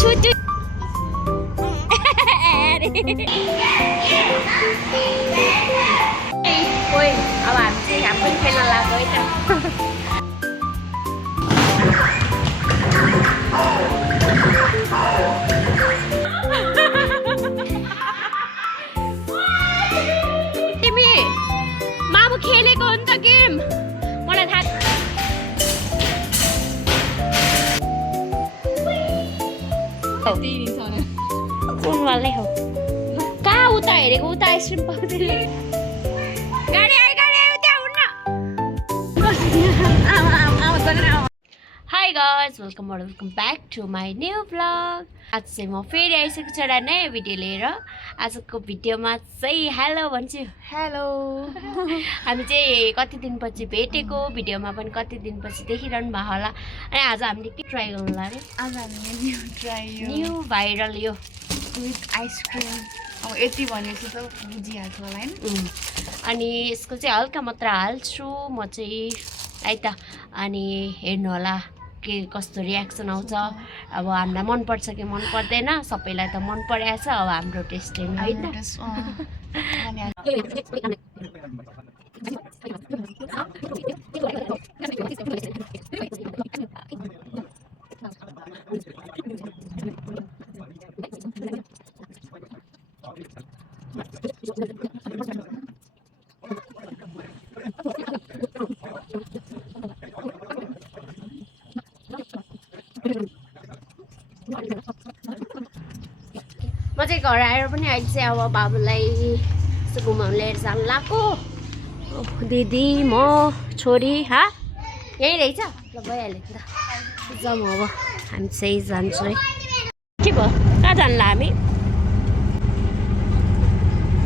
छुचु ओइ अब हामी चाहिँ हामी पनि खेल्न लाग्यो है त तिमी मामु खेलेको हो नि त गेम मलाई थाहा कुनवालै हो कहाँ उता हेरेको उता आइसक्रिम पाउँदैन गाडी आयो त्यहाँ हुन्न hi guys welcome back to my new vlog आज चाहिँ म फेरि आइसकेको छु एउटा नयाँ भिडियो लिएर आजको भिडियोमा चाहिँ हेलो भन्छु हेलो हामी चाहिँ कति दिनपछि भेटेको भिडियोमा पनि कति दिनपछि देखिरहनु भयो होला अनि आज हामीले के ट्राई गर्नु लाग्यो आज हामीले न्यू भाइरल यो विथ आइसक्रिम अब यति भनेपछि त बुझिहाल्छु होला हैन अनि यसको चाहिँ हल्का मात्र हाल्छु म चाहिँ है त अनि हेर्नु होला के कस्तो रियाक्सन आउँछ अब हामीलाई मन पर्छ कि मन पर्दैन सबैलाई त मन परेछ अब हाम्रो टेस्ट होइन म चाहिँ घर आएर पनि अहिले चाहिँ अब बाबुलाई यसो घुमाउनु लिएर जानु लाग्यो दिदी म छोरी हा यहीँ रहेछ ल भइहाल्यो नि त जाउँ अब हामी चाहिँ जान्छौँ है के भयो कहाँ जान्ला हामी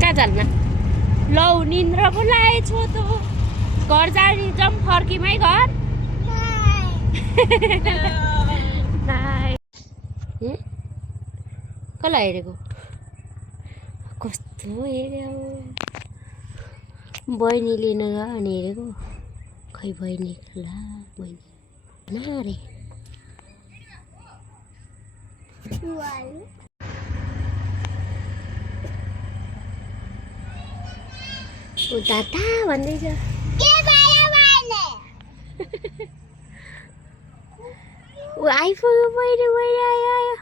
कहाँ जान्न लौ निन्द्रा पो लागेको छ त घर जाने जाउँ फर्किमै घर कसलाई हेरेको कस्तो हेऱ्यो बहिनी लिन गयो अनि हेरेको खै बहिनी ला बहिनी नारे ऊ दादा भन्दैछ ऊ आइपुग्यो बहिनी बहिनी आयो आयो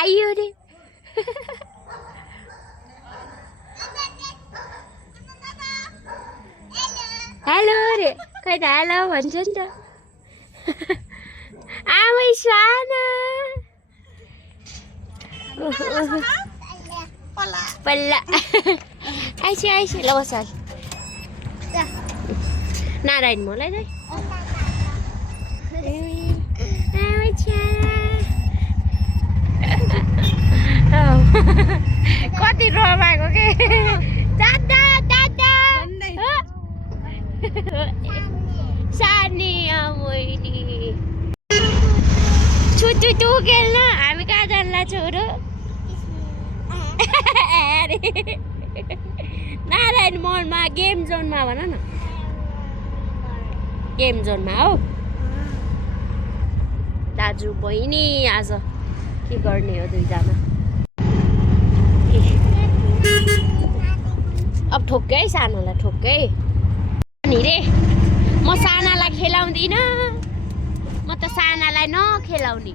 आइयो रे हेलो रे खै त हेलो भन्छ नि त आमै साना पल्ला आइसु ल बस नारायण मलाई चाहिँ कति रमाएको के दादा दादा सानी आमैनी छुचु तु खेल्न हामी कहाँ जान्ला छोरो नारायण मलमा गेम जोनमा भन न गेम जोनमा हो दाजु बहिनी आज के गर्ने हो दुईजना अब ठोक्कै सानोलाई ठोक्कै अनि रे म सानालाई खेलाउँदिनँ म त सानालाई नखेलाउने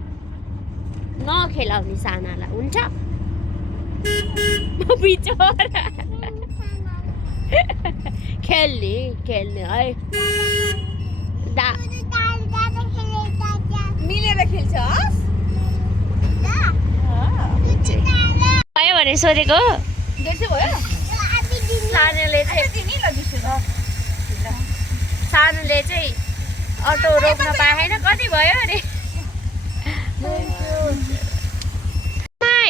सानालाई हुन्छ म बिचरा खेल्ने है मिलेर खेल्छस् भयो भने सोधेको भयो सानोले चाहिँ अटो रोक्न पाएन कति भयो अरे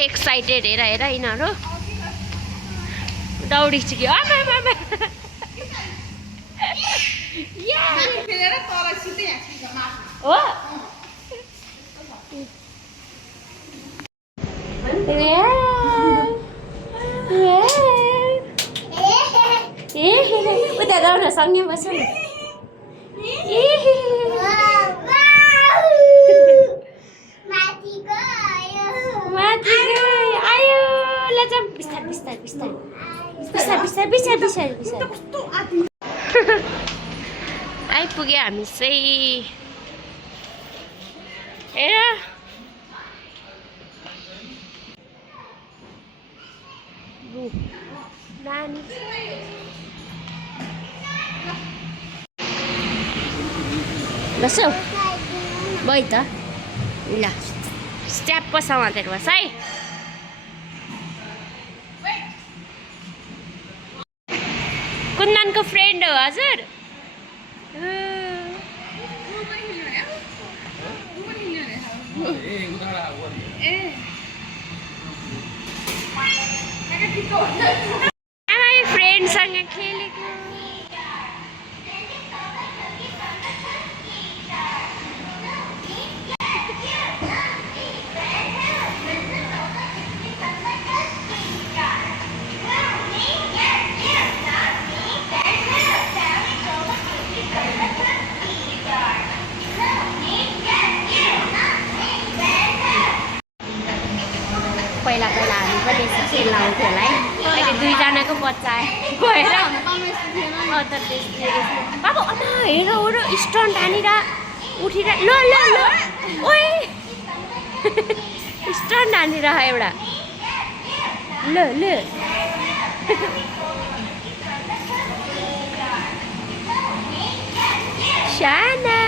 एक्साइटेड हेर यिनीहरू दौडिन्छ कि हो उता जाउँ न सँगै बस्छ नि माथि गयो आयो ल जाऊँ बिस्तारै बिस्तारै बिस्तारै बिस्तारै बिस्तारै बिस्तारै बिस्तारै बिस्तारै आइपुग्यो हामी चाहिँ हेर नानी बसौ गइ त ल स्ट्याप्प समातेर बस है कुन्दनको फ्रेन्ड हो हजुर आमा यो फ्रेन्डसँग खेलेको पहिला पहिला हामी पनि यसो खेलाउँथ्यो होला है अहिले दुईजनाको बच्चा गएर बाबु अमा हेर ओर स्टन्ट हानेर उठेर ल ल ल ओए स्टन्ट हानेर एउटा ल ल साना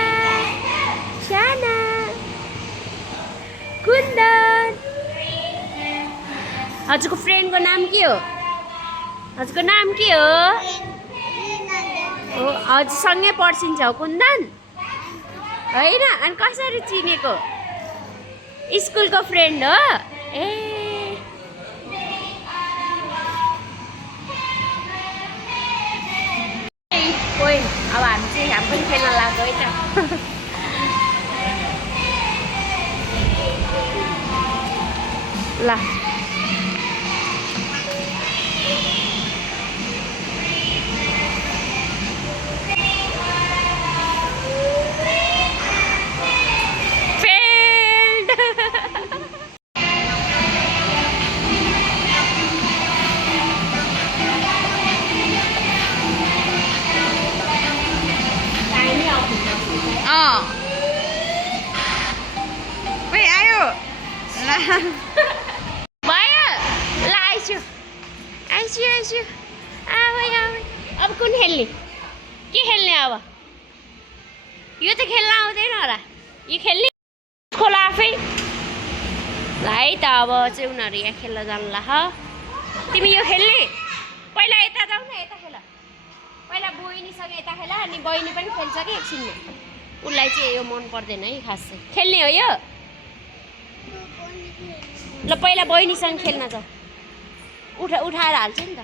साना कुन्दन हजुरको फ्रेन्डको नाम के हो हजुरको नाम के हो हजुरसँगै पढ्छिन्छ हो कुन्दन होइन अनि कसरी चिनेको स्कुलको फ्रेन्ड हो ए ओइ अब हामी चाहिँ हामी पनि खेल्न लाग्यो है त ल आयो भयो ल आइसु आइसु आइसु आबै आबै अब कुन खेल्ने के खेल्ने अब यो त खेल्न आउँदैन होला यो खेल्ने खोला आफै ल है त अब चाहिँ उनीहरू यहाँ खेल्न जान्ला तिमी यो खेल्ने पहिला यता जाऊ न यता खेल पहिला बहिनीसँग यता खेल अनि बहिनी पनि खेल्छ कि एकछिनमा उसलाई चाहिँ यो मन पर्दैन है खास चाहिँ खेल्ने हो यो ल पहिला बहिनीसँग खेल्न जाऊ उठाएर हाल्छ नि त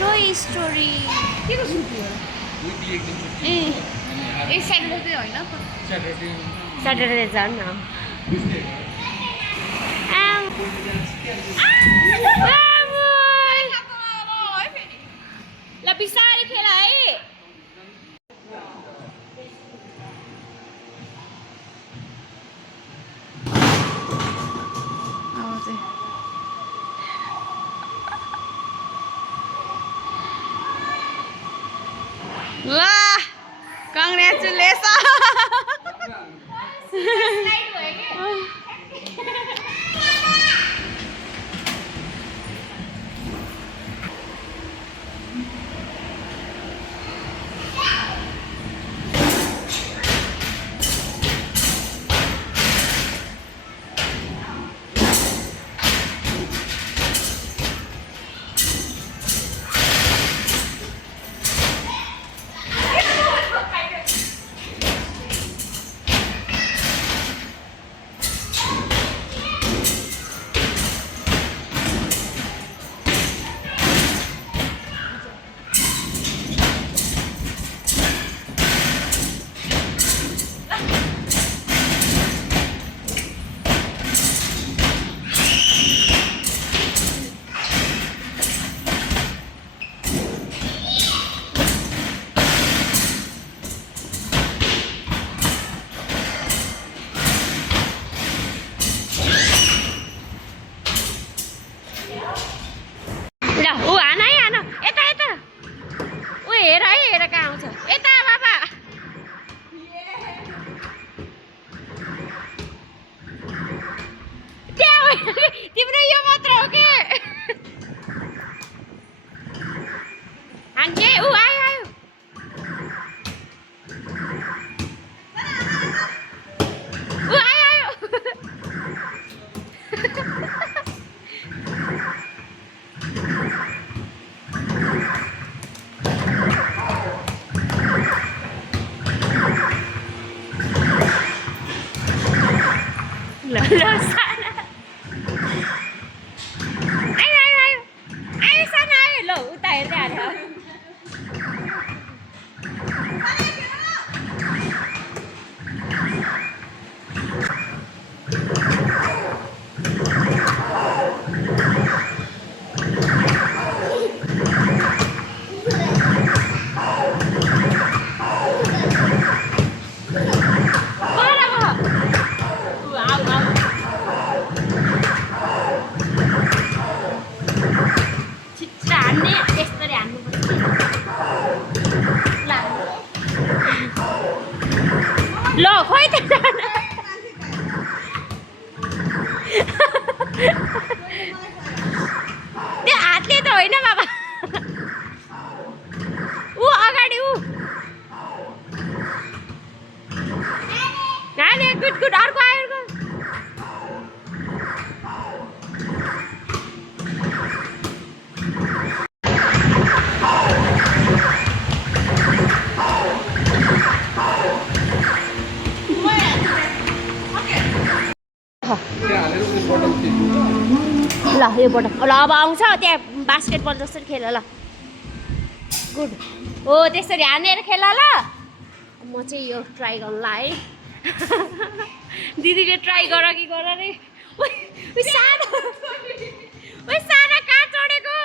टोय स्टोरी के को छुट्टी हो ए स्याटरडे होइन स्याटरडे जाऊँ न ल बिस्तारै खेल है ल कङ्ग्रेचुलेसन ल ऊ हान है हान यता यता ऊ हेर है हेर कहाँ आउँछ यता बाबा त्यहाँ होइन कि, तिम्रो यो मात्र हो कि हान्छे ऊ आयो आयो ऊ आयो आयो ल साना आयो आयो आयो आयो साना आयो ल उता हेर्दै हाल्यो ल खोइ त त्यो हातले त होइन बाबा ऊ अगाडि ऊ नानी गुड गुड अर्को आयो अर्को ल यो बटम ल अब आउँछ त्यहाँ बास्केटबल जसरी खेल ल गुड हो त्यसरी हानेर खेल ल म चाहिँ यो ट्राई गर्नुला है दिदीले ट्राई गर कि गर रे सानो साना कहाँ चढेको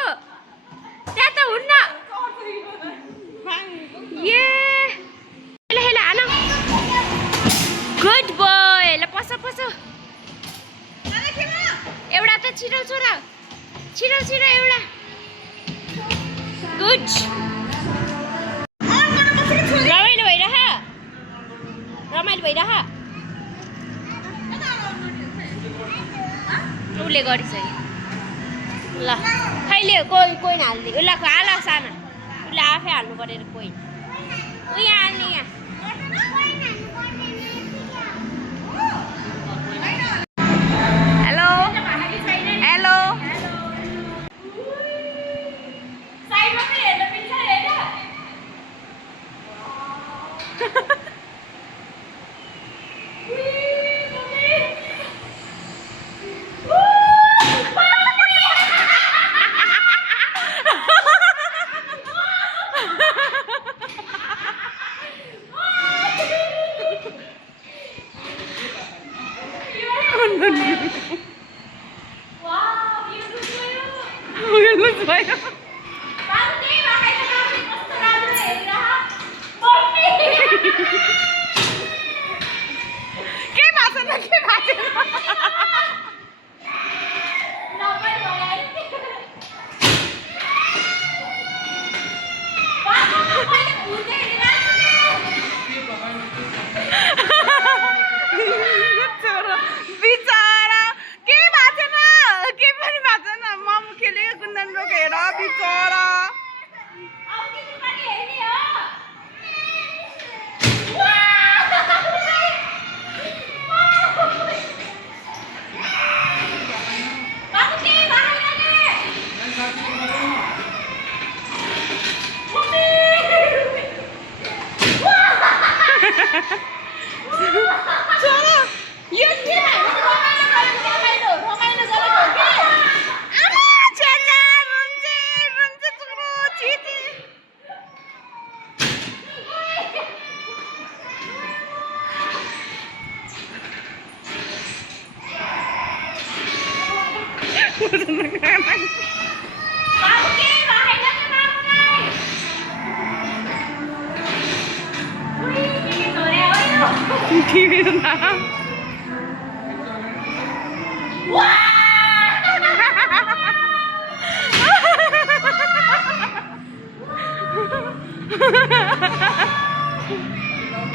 त्यहाँ त हुन्न ए ल हान गुड बोय ल पस पस एउटा त छिटो छोरा छिटो छिटो एउटा गुड रमाइलो भइरह उसले गरिसक्यो ल खैले कोही कोही हाल्ने उसलाई हाल साना उसले आफै हाल्नु परेर कोही ऊ यहाँ हाल्ने यहाँ TV na. Wow!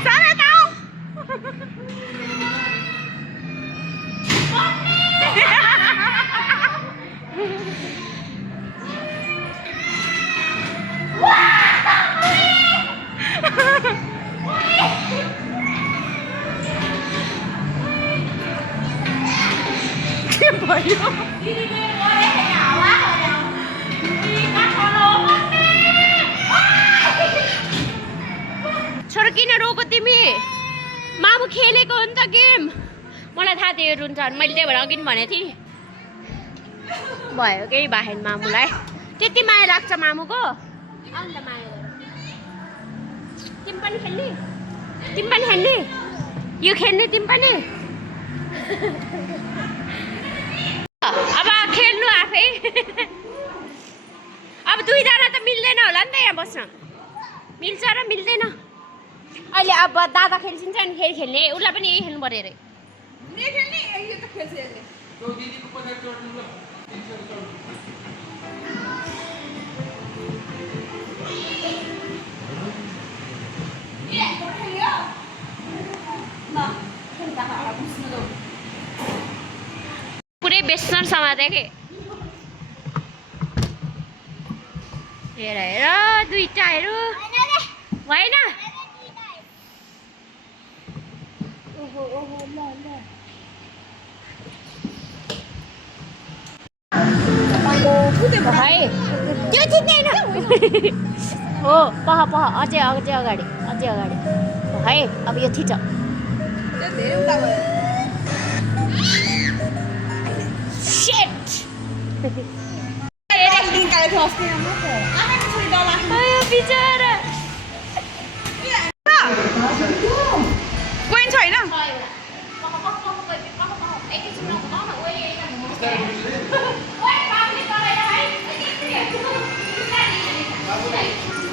सारा ताऊ के भयो छोरो किन रोको तिमी मामु खेलेको हो नि त गेम मलाई थाहा थियो रुन्छ मैले त्यही भएर अघि भनेको थिएँ भयो केही भएन मामुलाई त्यति माया लाग्छ मामुको अन्त माया तिमी पनि खेल्ने यो खेल्ने तिमी पनि अब खेल्नु आफै अब दुईजना त मिल्दैन होला नि त यहाँ बस्न मिल्छ र मिल्दैन अहिले अब दादा खेल्छिन्छ अनि फेरि खेल्ने उसलाई पनि यही खेल्नु पऱ्यो अरे पुरै बेसर समाते के हेर हेर दुईटा हेर भएन त्यो ठिकै हो पह अझै अगाडि है अब यो थिच Shit! बिचरा कोइन छैन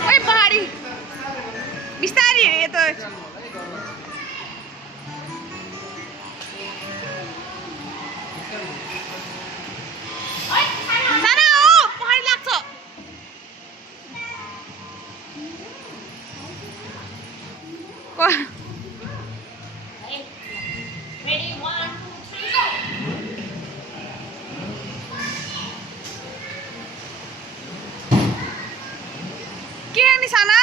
ओइ पहाडी बिस्तारी हे त साना हो पहाडी लाग्छ Ready, 1, 2, 3, go! के नि साना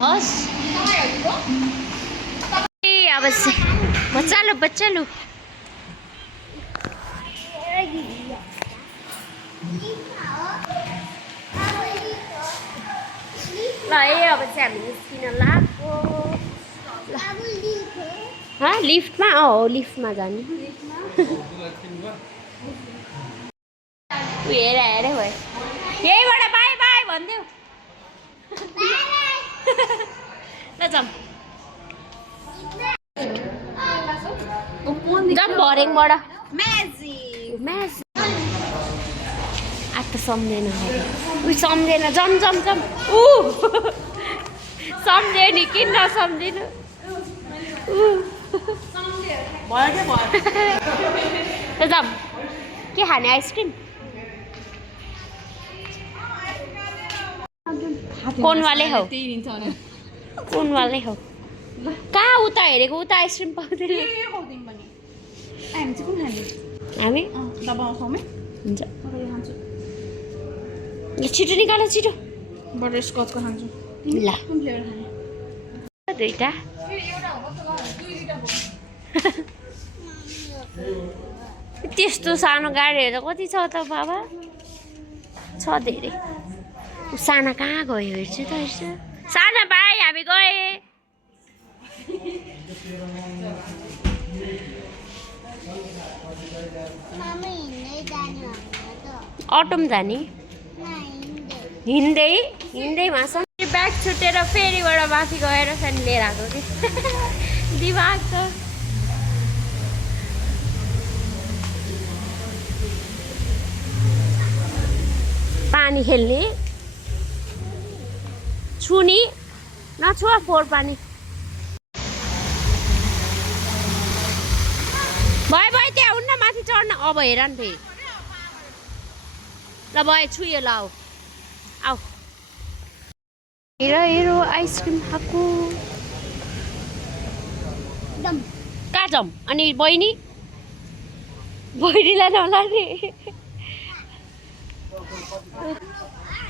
हस् अब बच्चा लो ल अब चाहिँ हामी निस्किन लाग्यो लिफ्टमा लिफ्टमा जाने हेर हेरे भयो यहीबाट बाई बाई भनिदेऊ ल जाऊँ भरेङबाट आत्ता सम्झेन सम्झेन जम सम्झे नि किन नसम्झिनु जाऊँ के खाने आइसक्रिम कौन वाले हो कहाँ उता हेरेको उता आइसक्रिम पाउँदैन हामी हुन्छ छिटो निकाल छिटो बटरस्कचको खान्छु ल दुईटा त्यस्तो सानो गाडीहरू त कति छ त बाबा छ धेरै साना कहाँ गयो हेर्छु त हेर्छु साना भाइ हामी गए अटोमा जाने हिँड्दै मासम ब्याग छुटेर फेरिबाट माथि गएर सानो लिएर आएको कि दिमाग छ पानी खेल्ने छुनी नछुवा फोहोर पानी भयो त्यहाँ हुन्न माथि चढ्न अब हेर नि फेरि ल भयो छुयो ल आऊ हेर आइसक्रिम खाएको कहाँ जाऊँ अनि बहिनीलाई नलाने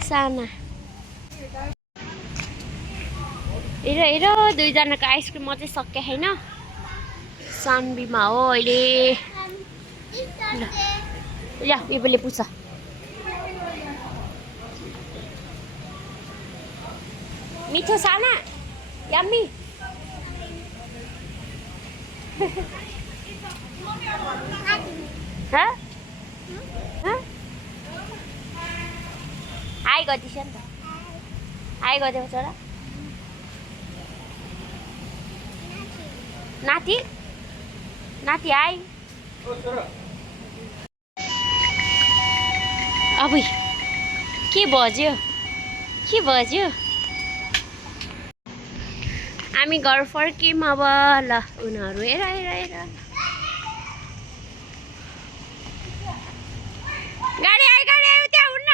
साना हेर दुईजनाको आइसक्रिम मात्रै सक्यो छैन सानबीमा हो अहिले ल यो पनि पुछ मिठो साना यम्मी हाई गरिदिन्छ नि त हाई गरिदेऊ छोरा नाति हाई अब के बज्यो हामी घर फर्क्यौँ अब ल उनीहरू हेर गाडी आयो त्यहाँ हुन्न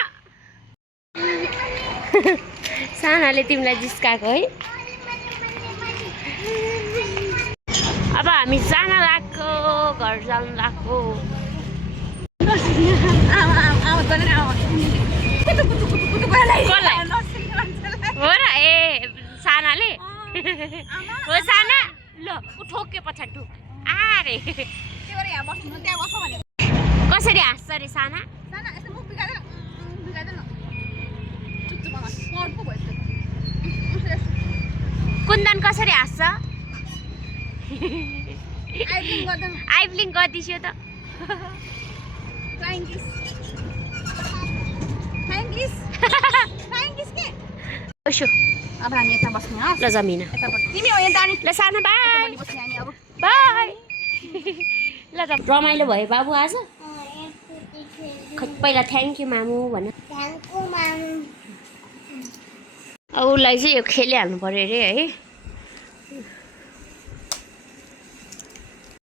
सानाले तिमीलाई जिस्काएको है अब हामी जान लाग्यो घर जानु लाग्यो हो र ए सानाले हो साना ल ठोके पछाडि ठोक आरे कसरी हाँस्छ अरे साना कुन्दन कसरी हाँस्छ आइब्लिङ गरिदिन्छु त अब हामी यता बस्ने हो ल जमिन तिमी हो यता नि ल साना बाई बस्ने हामी अब बाई ल रमाइलो भयो बाबु आज पहिला थ्याङ्क यू मामु भन उसलाई चाहिँ यो खेलिहाल्नु पऱ्यो अरे है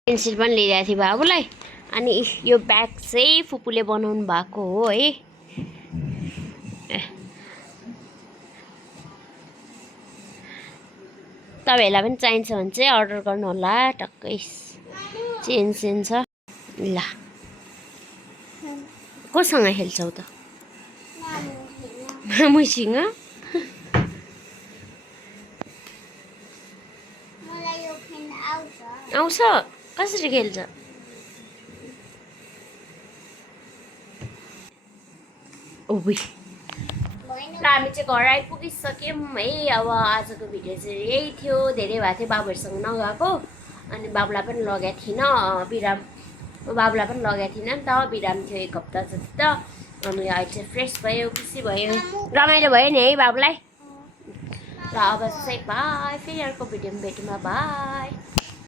पेन्सिल पनि लिइरहेको थिएँ बाबुलाई अनि यो ब्याग चाहिँ फुपूले बनाउनु भएको हो है तपाईँहरूलाई पनि चाहिन्छ भने चाहिँ अर्डर गर्नु होला टक्कै चेन छ ल कोसँग खेल्छौ त मामुसँग आउँछ कसरी खेल्छ ओबी ल हामी चाहिँ घर आइपुगिसक्यौँ है अब आजको भिडियो चाहिँ यही थियो धेरै भएको थियो बाबुहरूसँग नगएको अनि बाबुलाई पनि लगेको थिइनँ बिराम बाबुलाई पनि लगेको थिइनँ नि त बिराम थियो 1 हप्ता जति त अनि अहिले चाहिँ फ्रेस भयो खुसी भयो रमाइलो भयो नि है बाबुलाई ल अब चाहिँ बाई फेरि अर्को भिडियोमा भेटौँ बाई